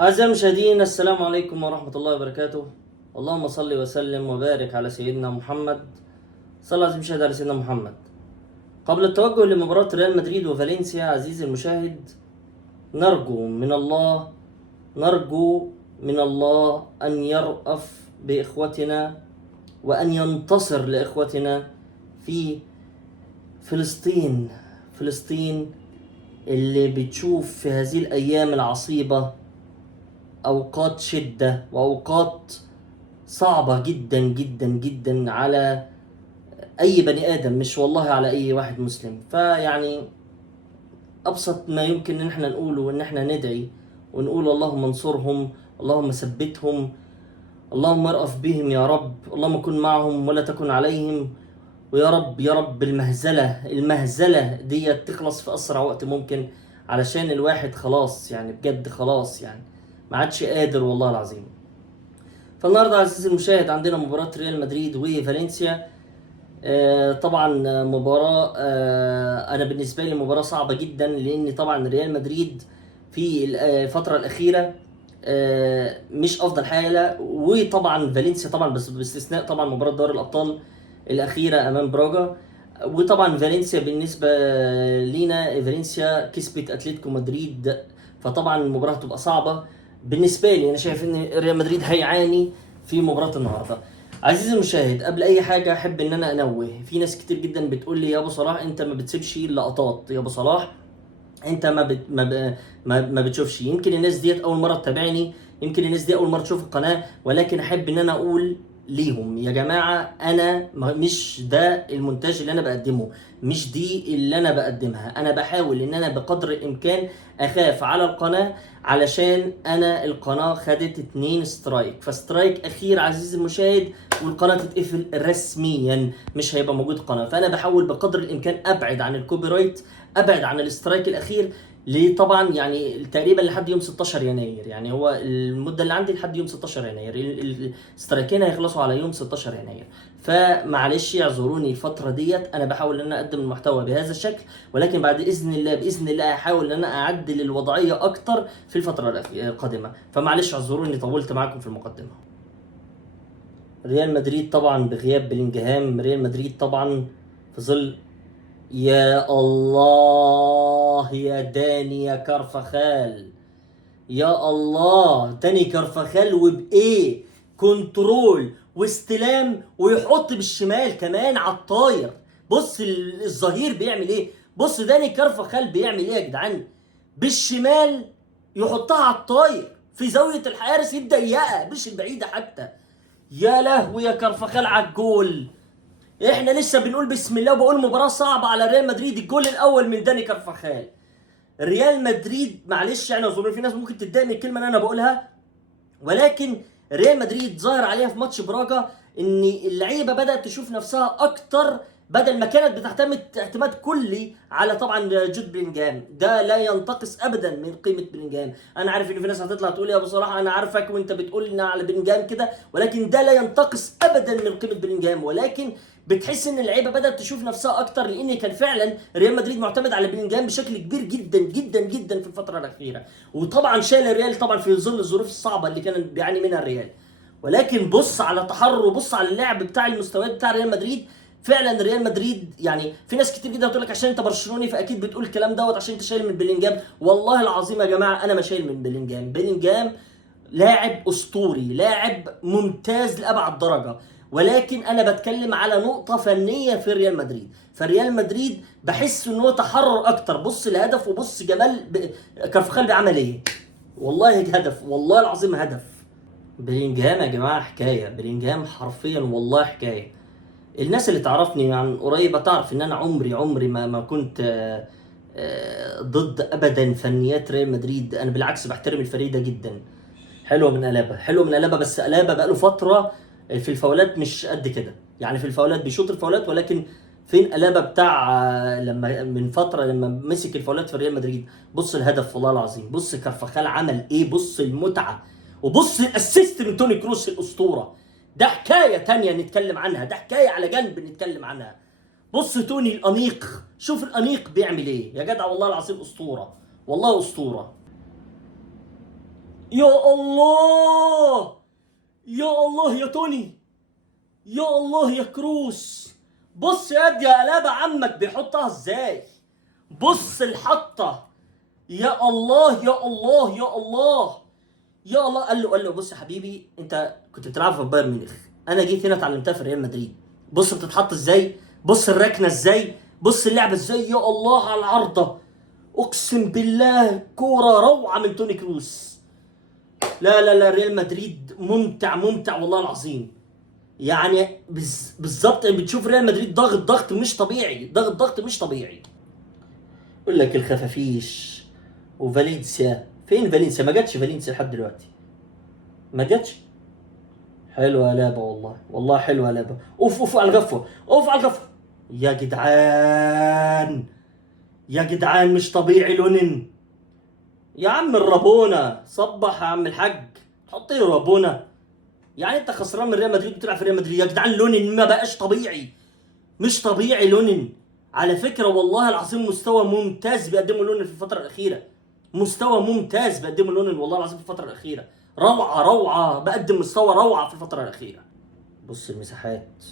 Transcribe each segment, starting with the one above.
أعزائي المشاهدين، السلام عليكم ورحمة الله وبركاته. اللهم صل وسلم وبارك على سيدنا محمد. صلى الله عليه وسلم على سيدنا محمد. قبل التوجه لمباراة ريال مدريد وفالنسيا عزيزي المشاهد، نرجو من الله نرجو من الله أن يرأف بإخوتنا وأن ينتصر لإخوتنا في فلسطين اللي بتشوف في هذه الأيام العصيبة أوقات شدة وأوقات صعبة جدا جدا جدا على أي بني آدم، مش والله على أي واحد مسلم. فيعني أبسط ما يمكن إن احنا نقوله إن احنا ندعي ونقول اللهم انصرهم، اللهم ثبتهم، اللهم ارأف بهم يا رب، اللهم كن معهم ولا تكن عليهم. ويا رب يا رب المهزلة دي تخلص في أسرع وقت ممكن، علشان الواحد خلاص يعني بجد خلاص يعني ما عادش قادر والله العظيم. فالنهارده عزيزي المشاهد عندنا مباراة ريال مدريد وفالنسيا. طبعا مباراة، انا بالنسبة لي مباراة صعبة جدا، لان طبعا ريال مدريد في الفترة الأخيرة مش افضل حالة، وطبعا فالنسيا طبعا بس باستثناء طبعا مباراة دوري الأبطال الأخيرة أمام براجا. وطبعا فالنسيا بالنسبة لينا، فالنسيا كسبت أتلتيكو مدريد، فطبعا المباراة هتبقى صعبة بالنسبة لي. أنا شايف إن ريال مدريد هيعاني في مباراة النهاردة. عزيزي المشاهد، قبل اي حاجه احب ان انا انوه، في ناس كتير جدا بتقول لي يا ابو صلاح انت ما بتسيبش اللقطات، يا ابو صلاح انت ما بتشوفش. يمكن الناس ديت اول مره تتابعني، يمكن الناس دي اول مره تشوف القناه، ولكن احب ان انا اقول ليهم يا جماعه، انا مش ده المونتاج اللي انا بقدمه، مش دي اللي انا بقدمها. انا بحاول ان انا بقدر الامكان اخاف على القناه، علشان انا القناه خدت 2 سترايك، فسترايك اخير عزيزي المشاهد والقناه تتقفل رسميا، مش هيبقى موجود قناه. فانا بحاول بقدر الامكان ابعد عن الكوبي رايت، ابعد عن الاسترايك الاخير. ليه؟ طبعا يعني تقريبا لحد يوم 16 يناير، يعني هو المده اللي عندي لحد يوم 16 يناير، الاسترايكين هيخلصوا على يوم 16 يناير. فمعلش اعذروني الفتره ديت، انا بحاول ان انا اقدم المحتوى بهذا الشكل، ولكن بعد اذن الله باذن الله هحاول ان انا اعدل الوضعيه اكتر في الفتره القادمه. فمعلش اعذروني طولت معاكم في المقدمه. ريال مدريد طبعا بغياب بلينجهام، ريال مدريد طبعا في ظل، يا الله يا داني يا كرفخال، يا الله داني كرفخال، وبايه كنترول واستلام، ويحط بالشمال كمان على الطاير. بص الظهير بيعمل ايه، بص داني كرفخال بيعمل ايه يا جدعان، بالشمال يحطها على الطاير في زاويه الحارس، يبدا يقع مش البعيده حتى. يا لهوي يا كرفخال على الجول. احنا لسه بنقول بسم الله وبقول مباراة صعبة على ريال مدريد، الجول الاول من داني كارفاخال. ريال مدريد معلش يعني اظن في ناس ممكن تتضايق من الكلمة اللي انا بقولها، ولكن ريال مدريد ظاهر عليها في ماتش براجا ان اللعيبه بدات تشوف نفسها اكتر، بدل ما كانت بتعتمد اعتماد كلي على طبعا جود بلينجهام. ده لا ينتقص ابدا من قيمه بلينجهام. انا عارف ان في ناس هتطلع تقول يا ابو صلاح انا عارفك وانت بتقول لنا على بلينجهام كده، ولكن ده لا ينتقص ابدا من قيمه بلينجهام. ولكن بتحس ان اللعيبه بدات تشوف نفسها اكتر، لان كان فعلا ريال مدريد معتمد على بلينجهام بشكل كبير جدا جدا جدا في الفتره الاخيره، وطبعا شال الريال طبعا في ظل الظروف الصعبه اللي كان بيعاني منها الريال. ولكن بص على تحرر وبص على اللعب بتاع المستويات بتاع ريال مدريد. فعلا ريال مدريد يعني في ناس كتير جدا هتقول لك عشان انت برشلوني فاكيد بتقول الكلام دوت عشان انت شايل من بلينجهام. والله العظيم يا جماعه انا ما شايل من بلينجهام لاعب اسطوري، لاعب ممتاز لابعد درجه، ولكن انا بتكلم على نقطه فنيه في ريال مدريد. فريال مدريد بحس ان هو تحرر اكتر. بص الهدف وبص جمال كارفخال بيعمل ايه، والله هدف، والله العظيم هدف. بلينجهام يا جماعه حكايه، بلينجهام حرفيا والله حكايه. الناس اللي تعرفني عن قريبه تعرف ان انا عمري ما كنت ضد ابدا فنيات ريال مدريد. انا بالعكس بحترم الفريق ده جدا. حلوه من الابا، حلوه من الابا، بس الابا بقى له فتره في الفاولات مش قد كده. يعني في الفاولات بيشوط الفاولات، ولكن فين الابا بتاع لما من فتره لما مسك الفاولات في ريال مدريد. بص الهدف والله العظيم، بص كارفاخال عمل ايه، بص المتعه، وبص الاسيست من توني كروس الاسطوره. ده حكايه تانية نتكلم عنها، ده حكايه على جنب نتكلم عنها. بص توني الانيق، شوف الانيق بيعمل ايه يا جدع، والله العظيم اسطوره، والله اسطوره. يا الله، يا الله يا توني، يا الله يا كروس. بص يا واد يا قلابة عمك بيحطها ازاي، بص الحطة. يا الله يا الله يا الله يا الله. قال له بص يا حبيبي، انت كنت بتلعب في بايرن ميونخ، انا جيت هنا اتعلمتها في ريال مدريد. بص بتتحط ازاي، بص الركنه ازاي، بص اللعبه ازاي. يا الله على العارضه، اقسم بالله كوره روعه من توني كروس. لا لا لا، ريال مدريد ممتع ممتع والله العظيم. يعني بالظبط بتشوف ريال مدريد ضغط مش طبيعي، ضغط مش طبيعي. يقول لك الخفافيش وفالنسيا. فين فالنسيا؟ ما جاتش فالنسيا لحد دلوقتي، ما جاتش. حلوه لعبه والله، والله حلوه لعبه. اوف على الغفوه، اوف على الغفوه. يا جدعان، يا جدعان مش طبيعي لونين. يا عم الرابونا صبح يا عم الحاج، حط لي رابونا. يعني انت خسران من ريال مدريد بتلعب في ريال مدريد؟ يا جدعان لونين ما بقاش طبيعي، مش طبيعي لونين. على فكره والله العظيم مستوى ممتاز بيقدمه لونين في الفتره الاخيره، مستوى ممتاز بيقدمه لونين والله العظيم في الفتره الاخيره. روعه بقدم مستوى روعه في الفتره الاخيره. بص المساحات،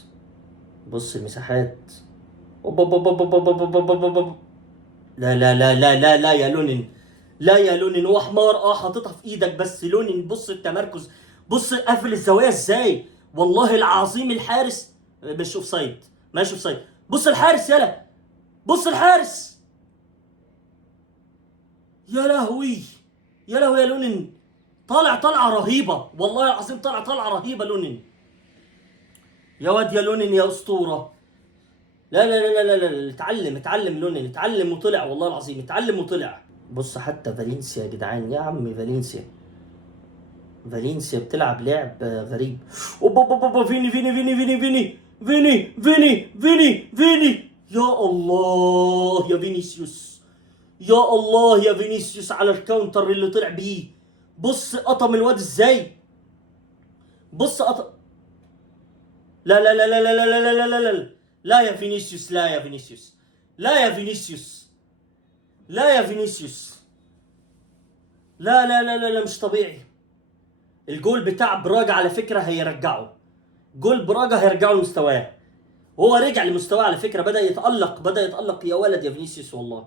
بص المساحات. أوب أوب أوب أوب أوب أوب أوب أوب أوب. لا لا لا لا لا لا يا لونين، لا يا لونين. هو حمار حاططها في ايدك بس لونين. بص التمركز، بص قافل الزاويه ازاي. والله العظيم الحارس مش اوف سايد، ماشي اوف سايد. بص الحارس يلا، بص الحارس. يا لهوي، يا لهوي يا لونين. طالعه رهيبه والله العظيم، طالعه رهيبه لونين. يا واد يا لونين يا اسطوره. لا لا لا لا لا لا، اتعلم لونين، اتعلم وطلع والله العظيم، اتعلم وطلع. بص حتى فالنسيا يا جدعان، يا عمي فالنسيا، فالنسيا بتلعب لعب غريب. اوبا اوبا اوبا، فيني. يا الله يا فينيسيوس، يا الله يا فينيسيوس على الكاونتر اللي طلع بيه. بص قطم الواد ازاي، بص قطم. لا لا لا لا لا لا لا لا لا لا لا يا فينيسيوس، لا يا فينيسيوس، لا يا فينيسيوس، لا يا فينيسيوس. لا لا لا لا لا، مش طبيعي. الجول بتاع براجا على فكرة هيرجعه، جول براجا هيرجعه لمستواه. هو رجع لمستواه على فكرة، بدأ يتألق. يا ولد يا فينيسيوس والله،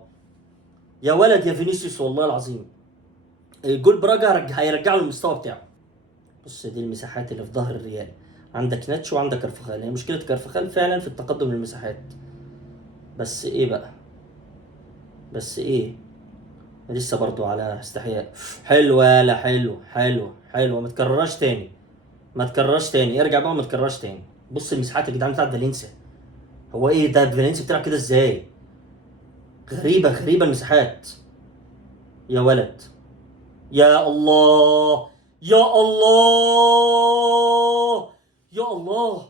يا ولد يا فينيسيوس والله العظيم. الجول براجا هيرجعه للمستوى بتاعه. بص دي المساحات اللي في ظهر الريال، عندك ناتشو وعندك كارفخال. هي مشكلة كارفخال فعلا في التقدم للمساحات، بس ايه بقى، بس ايه، لسه برضو على استحياء. حلوة، لا حلوة ما تكررهاش تاني، ما تكررهاش تاني، ارجع بقى ما تكررهاش تاني. بص المساحات يا جدعان بتاعت فالنسيا. هو ايه ده، فالنسيا بتلعب كده ازاي؟ غريبة المساحات. يا ولد، يا الله، يا الله، يا الله،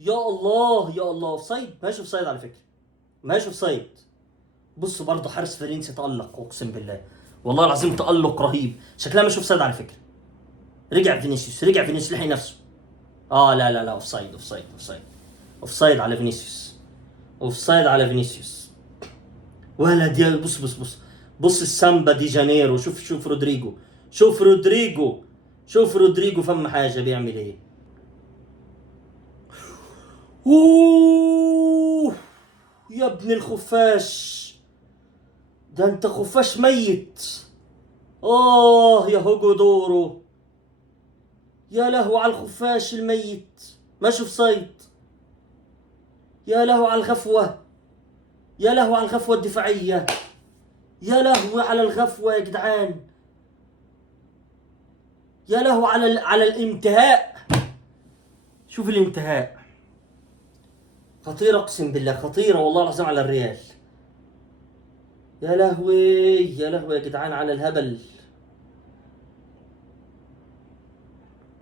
يا الله يا الله. اوف سايد، ماشي اوف سايد على فكرة، ماشي اوف سايد. بص برضه حارس فالنسيا تألق، اقسم بالله والله العظيم تألق رهيب. شكلها مش اوف سايد على فكرة. رجع فينيسيوس لحق نفسه. لا لا لا، اوف سايد اوف سايد اوف سايد، اوف سايد على فينيسيوس، اوف سايد على فينيسيوس. ولد يا بص السامبا دي جانيرو. شوف رودريجو، شوف رودريجو فم حاجه بيعمل ايه. اوه يا ابن الخفاش، ده انت خفاش ميت. يا هوجو دورو، يا لهو على الخفاش الميت، ما شوف سايد. يا لهو على الغفوه، يا لهو على الغفوه الدفاعيه، يا لهو على الغفوه يا جدعان، يا لهو على الانتهاء. شوف الانتهاء، خطيرة اقسم بالله، خطيرة والله العظيم على الريال. يا لهوي، يا لهوي يا جدعان على الهبل.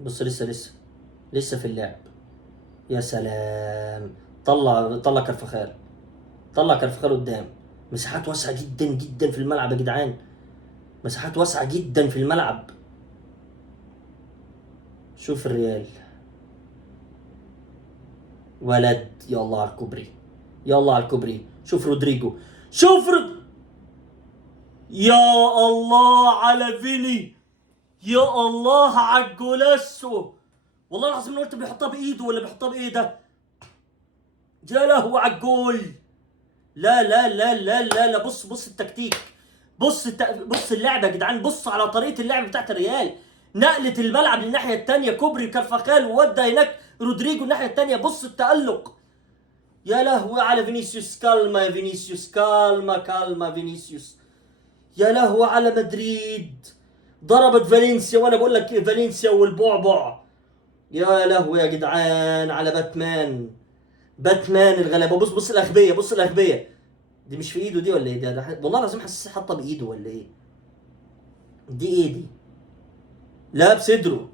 بص لسه في اللعب. يا سلام، طلع كرفخال، طلع كرفخال قدام. مساحات واسعة جدا في الملعب يا جدعان، مساحات واسعة جدا في الملعب. شوف الريال، ولد. يا الله على الكوبري، يا الله على الكوبري. شوف رودريجو، يا الله على فيني، يا الله على الجولاسو، والله العظيم انا قلت بيحطها بايده ولا بيحطها بايه ده. يا لهوي على الجول. لا لا لا لا لا لا، بص التكتيك، بص اللعبه يا جدعان، بص على طريقه اللعب بتاعت الريال، نقله الملعب للناحيه الثانيه، كوبري كارفاخال وودى هناك رودريجو الناحيه الثانيه، بص التالق. يا لهوي على فينيسيوس، كالما يا فينيسيوس، كالما فينيسيوس. يا لهوي على مدريد، ضربت فالنسيا، وانا بقول لك فالنسيا والبعبع. يا لهوي يا جدعان على باتمان الغلابه. بص الاغبيه، بص الاغبيه. دي مش في ايده دي ولا ايه ده والله العظيم حاسس حاطه بايده ولا ايه. دي ايه دي؟ لا بصدره.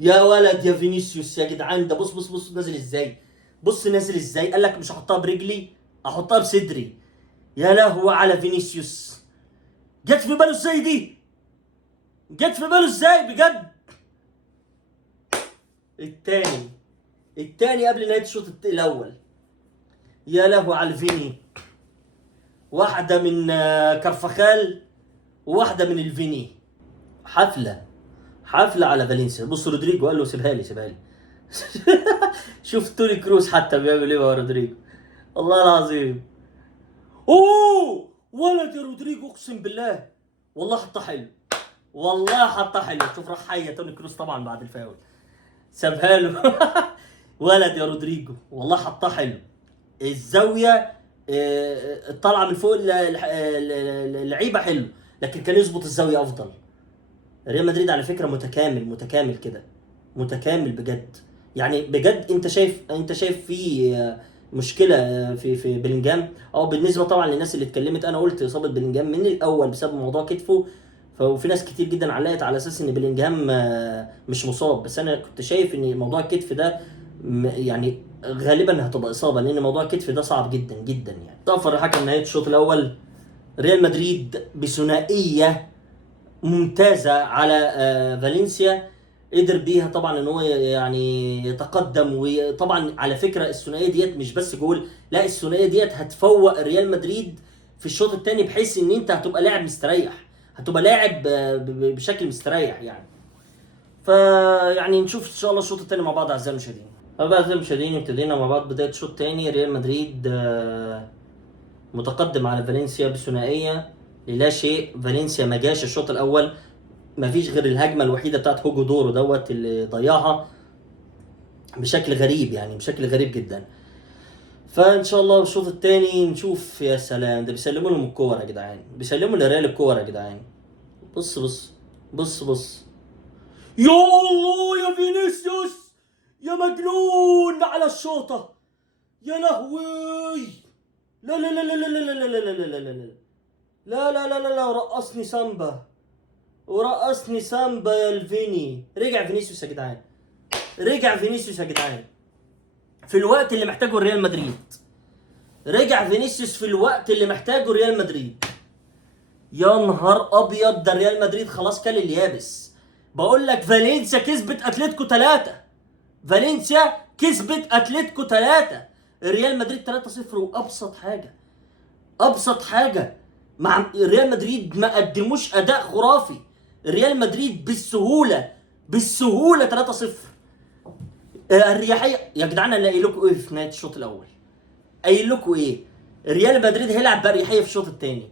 يا ولد يا فينيسيوس يا جدعان، ده بص نازل ازاي، بص نازل ازاي. قال لك مش هحطها برجلي، احطها بصدري. يا لهوي على فينيسيوس، جت في باله ازاي دي، جت في باله ازاي بجد. التاني، التاني قبل نهايه الشوط الاول. يا لهوي على الفيني، واحده من كارفاخال وواحده من الفيني. حفله على فالنسيا. بص رودريجو قال له سيبها لي. شوف توني كروس حتى بيعمل ايه مع رودريجو، والله العظيم. اوه ولد يا رودريجو، اقسم بالله والله حطها حلو، والله حطها حلو. شوف راح حيه توني كروس طبعا بعد الفاول، سابها له. ولد يا رودريجو والله حطها حلو. الزاويه الطالعه من فوق اللعيبه حلو، لكن كان يظبط الزاويه افضل. ريال مدريد على فكره متكامل كده، متكامل بجد. يعني بجد انت شايف في مشكله في بلينجهام. بالنسبه طبعا للناس اللي اتكلمت، انا قلت اصابه بلينجهام من الاول بسبب موضوع كتفه. وفي ناس كتير جدا علقت على اساس ان بلينجهام مش مصاب، بس انا كنت شايف ان موضوع الكتف ده يعني غالبا هتبقى اصابه، لان موضوع الكتف ده صعب جدا جدا. يعني صفر الحكم نهايه الشوط الاول. ريال مدريد بثنائيه ممتازه على فالنسيا، قدر بيها طبعا ان هو يعني يتقدم. وطبعا على فكره الثنائيه ديت مش بس جول، لا الثنائيه ديت هتفوق ريال مدريد في الشوط الثاني، بحيث ان انت هتبقى لاعب مستريح، هتبقى لاعب بشكل مستريح يعني. فيعني نشوف ان شاء الله الشوط الثاني مع بعض اعزائي المشاهدين. اعزائي المشاهدين، ابتدينا مع بعض بدايه الشوط الثاني. ريال مدريد متقدم على فالنسيا بثنائيه للا شيء. فالنسيا ما جاش الشوط الاول، ما فيش غير الهجمه الوحيده بتاعت هوجو دورو دوت اللي ضيعها بشكل غريب، يعني بشكل غريب جدا. فان شاء الله الشوط الثاني نشوف. يا سلام، ده بيسلموا لهم الكور يا جدعان، بيسلموا للريال الكور يا جدعان. بص يا الله يا فينيسيوس، يا مجنون على الشوطه. يا لهوي، لا لا لا لا لا لا لا لا لا لا لا لا لا لا لا لا، ورقصني سامبا يا الفيني. رجع فينيسيوس يا جدعان، رجع فينيسيوس يا جدعان في الوقت اللي محتاجه ريال مدريد. رجع فينيسيوس في الوقت اللي محتاجه ريال مدريد. يا نهار ابيض، ده ريال مدريد خلاص كل اليابس. بقول لك فالنسيا كسبت اتلتيكو 3، فالنسيا كسبت اتلتيكو 3، ريال مدريد 3-0. ابسط حاجه مع ريال مدريد ما قدموش اداء خرافي. ريال مدريد بالسهوله 3-0. الرياحيه يا جدعان. انا قايل لكم ايه في نهايه الشوط الاول؟ قايل لكم ايه؟ ريال مدريد هيلعب باريحيه في الشوط الثاني.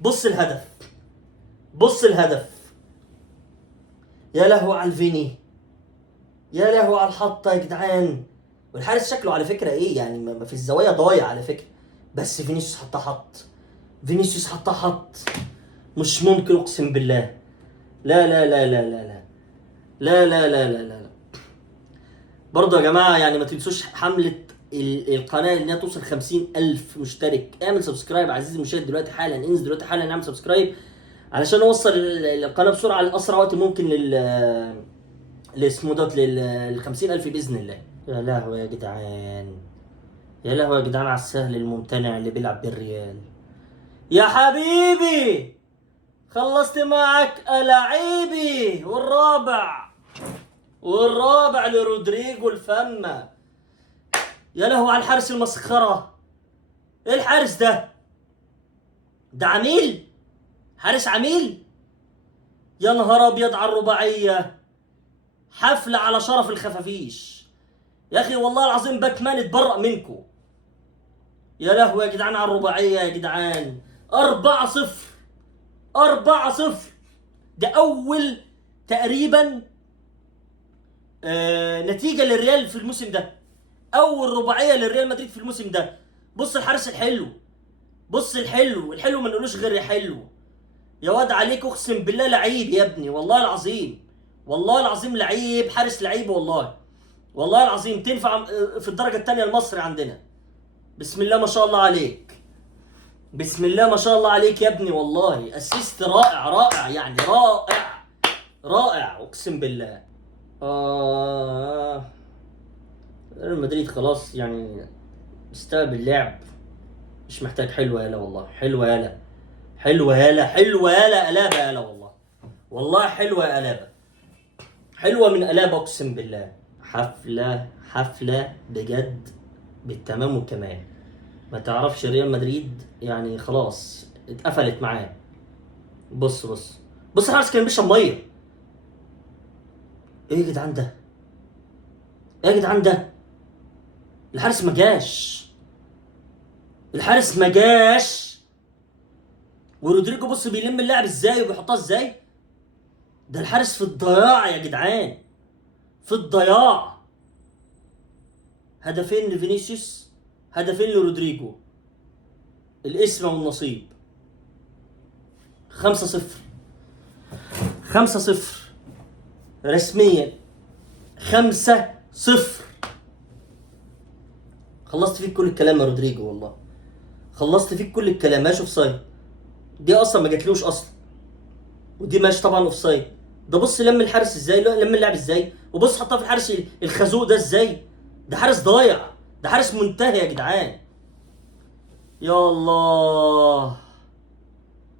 بص الهدف، يا لهوي على الفيني، يا لهوي على الحطه يا جدعان. والحارس شكله على فكره ايه يعني، ما في الزوايا ضايع على فكره، بس فينيسيوس حطها. مش ممكن اقسم بالله. لا لا لا لا لا لا لا لا لا لا لا. برضه يا جماعه يعني ما تنسوش حمله القناه انها توصل 50,000 مشترك. اعمل سبسكرايب عزيزي المشاهد دلوقتي حالا، انزل دلوقتي حالا اعمل سبسكرايب علشان نوصل القناه بسرعه لاسرع وقت ممكن اسمه دوت لل 50,000 باذن الله. يا لهوي يا جدعان، يا لهوي يا جدعان على السهل الممتنع اللي بيلعب بالريال. يا حبيبي خلصت معك ألاعيبي. والرابع لرودريجو الفمة. يا لهو على الحارس المسخرة. ايه الحارس ده؟ ده عميل، حارس عميل. يا نهار ابيض على الرباعيه، حفله على شرف الخفافيش. يا اخي والله العظيم باتمان اتبرأ منكم. يا لهوي يا جدعان على الرباعيه يا جدعان. 4-0. 4-0. ده اول تقريبا نتيجه للريال في الموسم ده. اول رباعيه للريال مدريد في الموسم ده. بص الحارس الحلو، بص الحلو ما نقولوش غير يا حلو. يا واد عليك اقسم بالله لعيب يا ابني، والله العظيم، والله العظيم لعيب، حارس لعيب والله، والله العظيم تنفع في الدرجه الثانيه المصري عندنا. بسم الله ما شاء الله عليك، بسم الله ما شاء الله عليك يا ابني، والله اسيست رائع رائع يعني رائع رائع اقسم بالله. ريال مدريد خلاص يعني استقبل اللعب، مش محتاج. حلوه يالا والله، حلوه يالا، حلوه يالا، حلوه يالا، قلابه يالا والله، والله حلوه يا قلابه، حلوه من قلابه اقسم بالله. حفله حفله بجد بالتمام والكمال. ما تعرفش ريال مدريد يعني خلاص اتقفلت معاه. بص بص بص الحارس كان بيشرب ميه. ايه يا جدعان ده؟ ايه يا جدعان ده؟ الحارس ما جاش، الحارس ما جاش. ورودريجو بص بيلم اللعب ازاي وبيحطها ازاي. ده الحارس في الضياع يا جدعان، في الضياع. هدفين لفينيسيوس، هدفين لرودريجو، الاسم والنصيب. 5-0. 5-0 رسميا. 5-0. خلصت فيك كل الكلام يا رودريجو والله، خلصت فيك كل الكلام. ماشي اوف سايد، دي اصلا ما جاتلوش اصلا، ودي ماشي طبعا اوف سايد. ده بص لم الحارس ازاي، لم اللعب ازاي، وبص حطها في الحارس الخازوق ده ازاي. ده حارس ضايع، ده حارس منتهي يا جدعان. يا الله،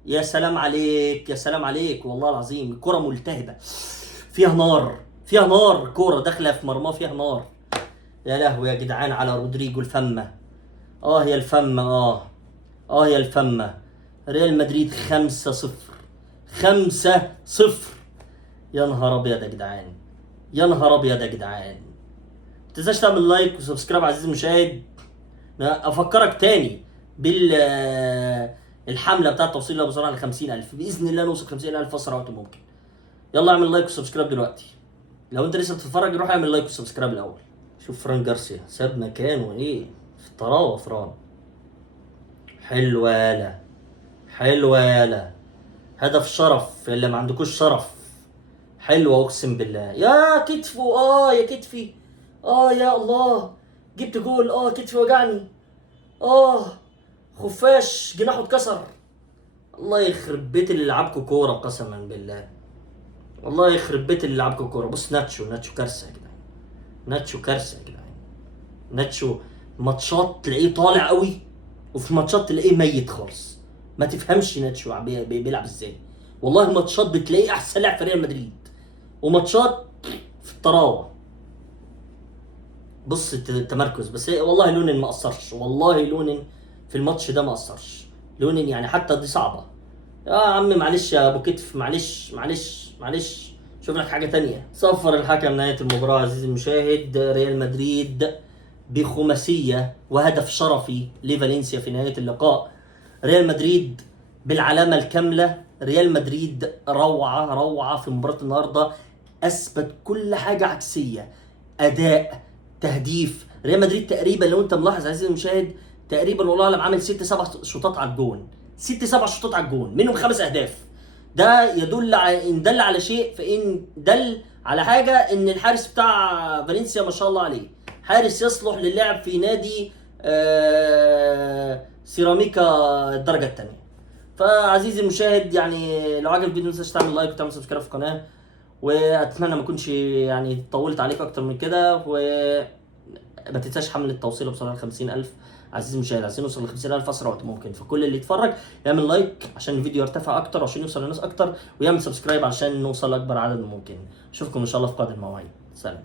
يا سلام عليك، يا سلام عليك والله العظيم. الكرة ملتهبة فيها نار، فيها نار، كرة داخلة في مرماه فيها نار. يا لهوي يا جدعان على رودريجو الفمة. يا الفمة، يا الفمة. ريال مدريد 5-0. 5-0. يا نهار ابيض يا جدعان، يا نهار ابيض يا جدعان. متنساش تعمل لايك وسبسكرايب عزيزي المشاهد. افكرك تاني بال الحمله بتاعت توصيل الابصار ل 50,000. باذن الله نوصل 50,000 في اسرع وقت ممكن. يلا اعمل لايك وسبسكرايب دلوقتي. لو انت لسه بتتفرج روح اعمل لايك وسبسكرايب الاول. شوف فران جارسيا ساب مكانه ايه في الطراوه. فران حلوه يالا، حلوه يالا. هدف شرف اللي ما عندكوش شرف. حلوه اقسم بالله. يا كتفه، يا كتفي، يا الله. جبت جول، كتفي وجعني. خفاش جناحه اتكسر. الله يخرب بيت اللي لعبكوا كوره قسما بالله، والله يخرب بيت اللي لعبكوا كوره. بص ناتشو كارثه يا جدعان، ناتشو كارثه يا جدعان. ناتشو ماتشات تلاقيه طالع قوي، وفي ماتشات تلاقيه ميت خالص. ما تفهمش ناتشو بيلعب ازاي. والله ماتشات بتلاقيه احسن لاعب في ريال مدريد، وماتشات في الطراوه. بص التمركز بس، والله لونين ما قصرش، والله لونين في الماتش ده ما قصرش. لونين يعني حتى دي صعبه. يا عم معلش يا ابو كتف، معلش معلش معلش، شوف لك حاجه تانية. صفر الحكم نهايه المباراه عزيزي المشاهد. ريال مدريد بخماسيه وهدف شرفي لفالنسيا في نهايه اللقاء. ريال مدريد بالعلامه الكامله. ريال مدريد روعه روعه في مباراه النهارده، اثبت كل حاجه عكسيه. اداء، تهديف. ريال مدريد تقريبا لو انت ملاحظ عزيزي المشاهد، تقريبا والله اعلم عامل 6-7 شوطات على الجون، 6-7 شوطات على الجون، منهم 5 اهداف. ده يدل على ان دل على شيء، فان دل على حاجه ان الحارس بتاع فالنسيا ما شاء الله عليه حارس يصلح للعب في نادي سيراميكا الدرجه الثانيه. فعزيزي المشاهد يعني لو عجب الفيديو ما تنساش تعمل لايك وتعمل سبسكرايب في القناه، واتمنى ما اكونش يعني طولت عليك اكتر من كده. وما تنساش حمل التوصيل بصراحه 50,000 عزيزي المشاهد. عايزين نوصل ل 50,000 اسرع وقت ممكن. فكل اللي يتفرج يعمل لايك عشان الفيديو يرتفع اكتر وعشان يوصل لناس اكتر، ويعمل سبسكرايب عشان نوصل لاكبر عدد ممكن. اشوفكم ان شاء الله في قادم المواعيد. سلام.